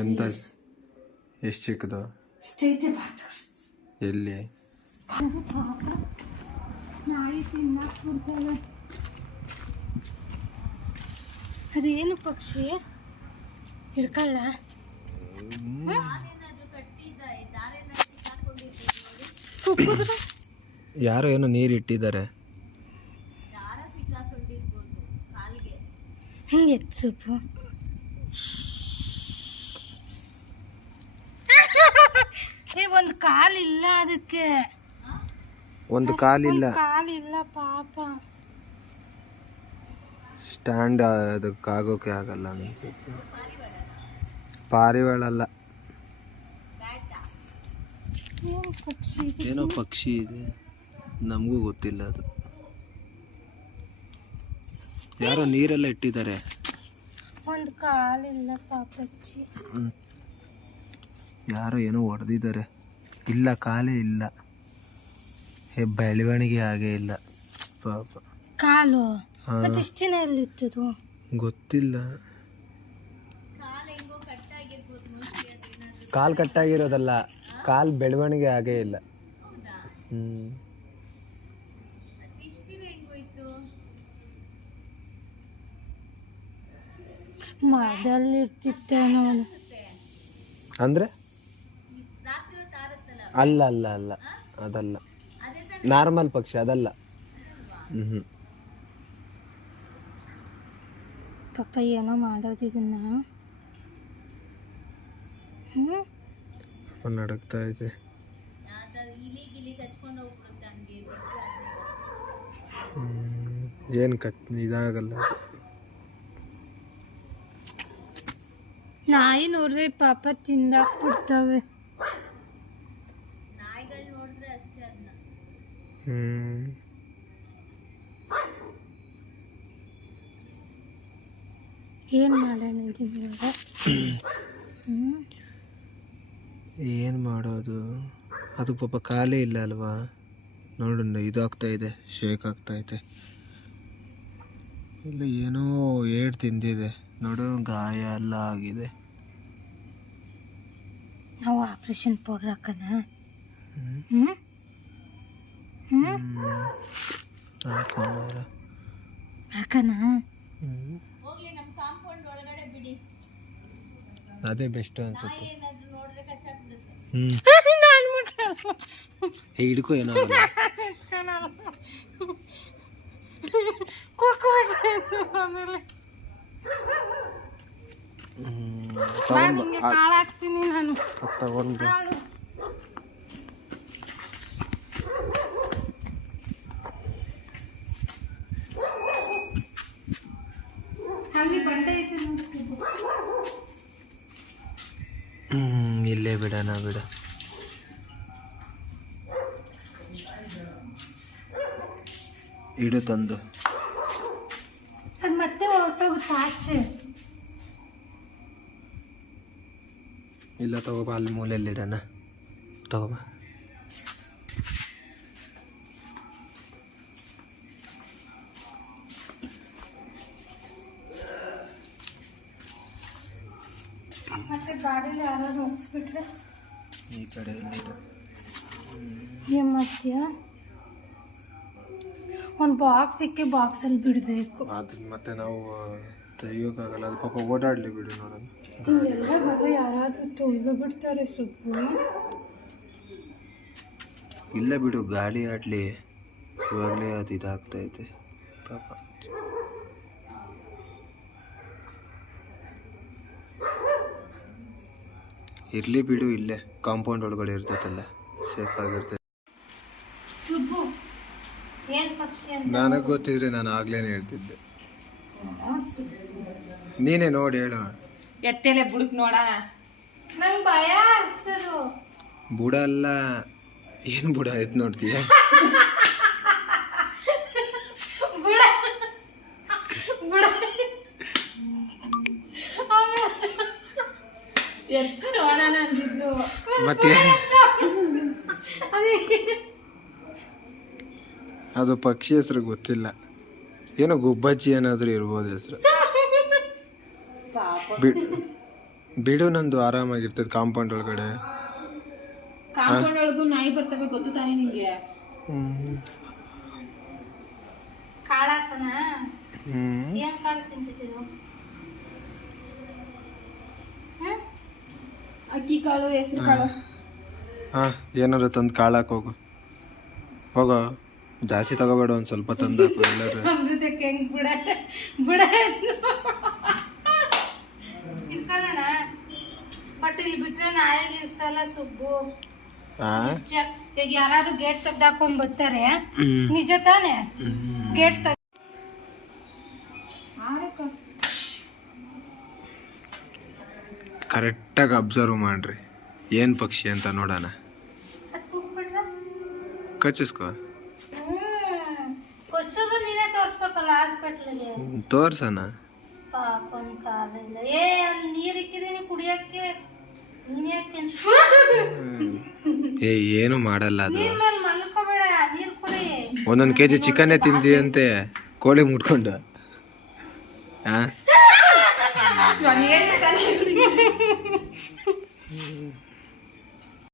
ಎಂತ ಎಷ್ಟು ಚಿಕ್ಕದು ಇಷ್ಟೈತೆ ಎಲ್ಲಿ ನಾಯಿ ತಿನ್ನಾಕ್ಬಿಡ್ತವೆ. ಅದೇನು ಪಕ್ಷಿ ಹಿಡ್ಕೊಳ್ಳ ಯಾರೋ ಏನೋ ನೀರು ಇಟ್ಟಿದ್ದಾರೆ. ಹಿಂಗೆ ಸೊಪ್ಪು ಒಂದು ಕಾಲಿಲ್ಲ ಅದಕ್ಕೆ, ಒಂದು ಕಾಲಿಲ್ಲ ಪಾಪ. ಸ್ಟ್ಯಾಂಡ್ ಅದಕ್ಕೆ ಆಗೋಕೆ ಆಗಲ್ಲ ಅನ್ಸುತ್ತೆ. ಪಾರಿವಾಳಲ್ಲ, ಏನೋ ಪಕ್ಷಿ ಇದೆ, ನಮಗೂ ಗೊತ್ತಿಲ್ಲ ಅದು. ಯಾರೋ ನೀರೆಲ್ಲ ಇಟ್ಟಿದ್ದಾರೆ. ಒಂದು ಕಾಲಿಲ್ಲ ಪಾಪಚ್ಚಿ. ಯಾರೋ ಏನೋ ಹೊಡೆದಿದ್ದಾರೆ. ಇಲ್ಲ, ಕಾಲೇ ಇಲ್ಲ, ಬೆಳವಣಿಗೆ ಹಾಗೆ ಇಲ್ಲ ಪಾಪ. ಕಾಲು ಇಷ್ಟು ದಿನ ಎಲ್ಲಿತ್ತದು ಗೊತ್ತಿಲ್ಲ. ಕಾಲು ಕಟ್ಟಾಗಿರೋದಲ್ಲ, ಕಾಲು ಬೆಳವಣಿಗೆ ಹಾಗೇ ಇಲ್ಲ. ಮರದಲ್ಲಿ ಇರ್ತಿತ್ತೇನೋ ಅಂದ್ರೆ ಅಲ್ಲ ಅಲ್ಲ ಅಲ್ಲ ಅದಲ್ಲ, ನಾರ್ಮಲ್ ಪಕ್ಷಿ ಅದಲ್ಲ. ಪಾಪ ಏನೋ ಮಾಡೋದು ಇದನ್ನ. ನಡಕ್ತಾ ಇದೆ. ಏನು ಇದಾಗಲ್ಲ. ನಾಯಿ ನೋಡ್ರೆ ಪಾಪ ತಿಂದಾಕ್ಬಿಡ್ತವೆ. ಏನು ಮಾಡೋಣ ಇದೀಗ? ಏನು ಮಾಡೋದು? ಅದು ಪಾಪ ಕಾಲೇ ಇಲ್ಲ ಅಲ್ವಾ. ನೋಡು, ಇದಾಗ್ತಾ ಇದೆ, ಶೇಕ್ ಆಗ್ತಾ ಇದೆ. ಇಲ್ಲ ಏನೋ ಏಡ್ ತಿಂದಿದೆ ನೋಡು, ಗಾಯ ಎಲ್ಲ ಆಗಿದೆ. ನಾವು ಆಪ್ರೇಷನ್ ಪೌಡ್ರ್ ಹಾಕೋಣ? ಹಾಕೋಣ? ಅದೇ ಬೆಸ್ಟ್ ಅನ್ಸುತ್ತೆ. ಹಿಡ್ಕೋ, ಏನಾಗಲ್ಲ. ಕಾಳಾಕ್ತೀನಿ ನಾನು. ತಗೊಂಡು ಅಲ್ಲಿ ಬಂಡೆ ಐತೆ. ಇಲ್ಲೇ ಬಿಡೋಣ, ಬಿಡ. ಇಡು ತಂದು. ಅದು ಮತ್ತೆ ಹೊರಟೋಗುತ್ತೆ ಆಚೆ. ಇಲ್ಲ, ತಗೋಬ, ಅಲ್ಲಿ ಮೂಲೆಯಲ್ಲಿ ಇಡೋಣ. ತಗೋಬ. ಮತ್ತೆ ಗಾಡಿಲಿ ಯಾರಾದ್ರು ಹೋಗಿಸ್ಬಿಟ್ರೆ ಈ ಕಡೆ ಏನು ಮಾಡ್ತೀಯ? ಒಂದು ಬಾಕ್ಸ್ ಇಕ್ಕಿ ಬಾಕ್ಸಲ್ಲಿ ಬಿಡಬೇಕು. ಅದನ್ನ ಮತ್ತೆ ನಾವು ತೆಗಿಯೋಕ್ಕಾಗಲ್ಲ. ಅದು ಪಾಪ ಓಡಾಡಲಿ ಬಿಡಿ, ನೋಡೋಣ. ಹಿಂಗೆಲ್ಲ ಬಂದರೆ ಯಾರಾದರೂ ತೊಳೆದು ಬಿಡ್ತಾರೆ ಸೊಪ್ಪು. ಇಲ್ಲ ಬಿಡು, ಗಾಳಿ ಆಡಲಿ. ಇವಾಗಲೇ ಅದು ಇದಾಗ್ತೈತೆ ಪಾಪ. ಇರಲಿ ಬಿಡು, ಇಲ್ಲೇ ಕಾಂಪೌಂಡ್ ಒಳಗಡೆ ಇರ್ತೈತಲ್ಲ, ಸೇಫ್ ಆಗಿರ್ತೈತೆ. ನನಗೆ ಗೊತ್ತಿದ್ರೆ ನಾನು ಆಗ್ಲೇನೆ ಹೇಳ್ತಿದ್ದೆ. ನೀನೇ ನೋಡಿ ಹೇಳ. ಎತ್ತೆಲೆ ಬುಡಕ್ ನೋಡೋಣ. ನಂಗೆ ಭಯ ಆಗ್ತದು. ಬುಡ ಅಲ್ಲ, ಏನು ಬುಡ ಎತ್ ನೋಡ್ತೀಯ? ಮತ್ತೆ ಅದು ಪಕ್ಷಿ ಹೆಸರು ಗೊತ್ತಿಲ್ಲ, ಏನೋ ಗುಬ್ಬಚ್ಚಿ ಏನಾದರೂ ಇರ್ಬೋದು ಹೆಸರು. ಬಿಡು, ನಂದು ಆರಾಮಾಗಿರ್ತದೆ ಕಾಂಪೌಂಡ್ ಒಳಗಡೆ. ಕಾಂಪೌಂಡ್ ಒಳಗೂ ನಾಯಿ ಬರ್ತವೆ ಗೊತ್ತು ತಾನೇ ನಿಂಗೆ. ಕಾಳಾಕನ ಏನ್ ಕಾಳು ತಿಂತಿದ್ದೀವಿ? ಅಕ್ಕಿ ಕಾಳು, ಹೆಸರು ಕಾಳು. ಹಾ, ಏನಾರು ತಂದು ಕಾಳಾಕ್ ಹೋಗು. ಹೋಗೋ, ಜಾಸ್ತಿ ತಗೋಬೇಡ, ಒಂದು ಸ್ವಲ್ಪ ತಂದು ಎಲ್ಲರೂ. ಅಮೃತಕ್ಕೆ ಹೆಂಗ್ ಬುಡ ಇಟ್ಕೊಳ್ಳೋಣ. ಬಟ್ ಇಲ್ಲಿ ಬಿಟ್ರೆ ನಾಯಿಗೆ ಇರ್ಸಲ್ಲ ಸುಬ್ಬು. ನಿಜ. ಈಗ ಯಾರು ಗೇಟ್ ತೆಗ್ದಾಕೊಂಡ್ ಬರ್ತಾರೆ, ನಿಜ ತಾನೆ? ಗೇಟ್ ತೆಗ್ ಕರೆಕ್ಟಾಗಿ ಅಬ್ಸರ್ವ್ ಮಾಡ್ರಿ ಏನು ಪಕ್ಷಿ ಅಂತ ನೋಡೋಣ. ಕಚ್ಚಿಸ್ಕೋ. ಕೊಚ್ಚರು ನೀನೇ ತೋರ್ಸ್ಬೇಕಲ್ಲ ಹಾಸ್ಪಿಟ್ಲಿಗೆ. ತೋರ್ಸಣ. ಪಾಪನ್ ಕಾಲಿಲ್ಲ. ಅಲ್ಲಿ ನೀರ್ ಇಕ್ಕಿದೀನಿ ಕುಡಿಯಕ್ಕೆ. ನೀನ್ ಯಾಕೆ ಏನು ಮಾಡಲ್ಲ ಅದು. ನೀರ್ ಮೇಲೆ ಮಲ್ಕೋಬೇಡ, ನೀರ್ ಕುಡಿ. ಒಂದೊಂದು ಕೆಜಿ ಚಿಕನ್ನೇ ತಿಂತೀಯಂತೆ ಕೋಳಿ ಮುಟ್ಕೊಂಡು.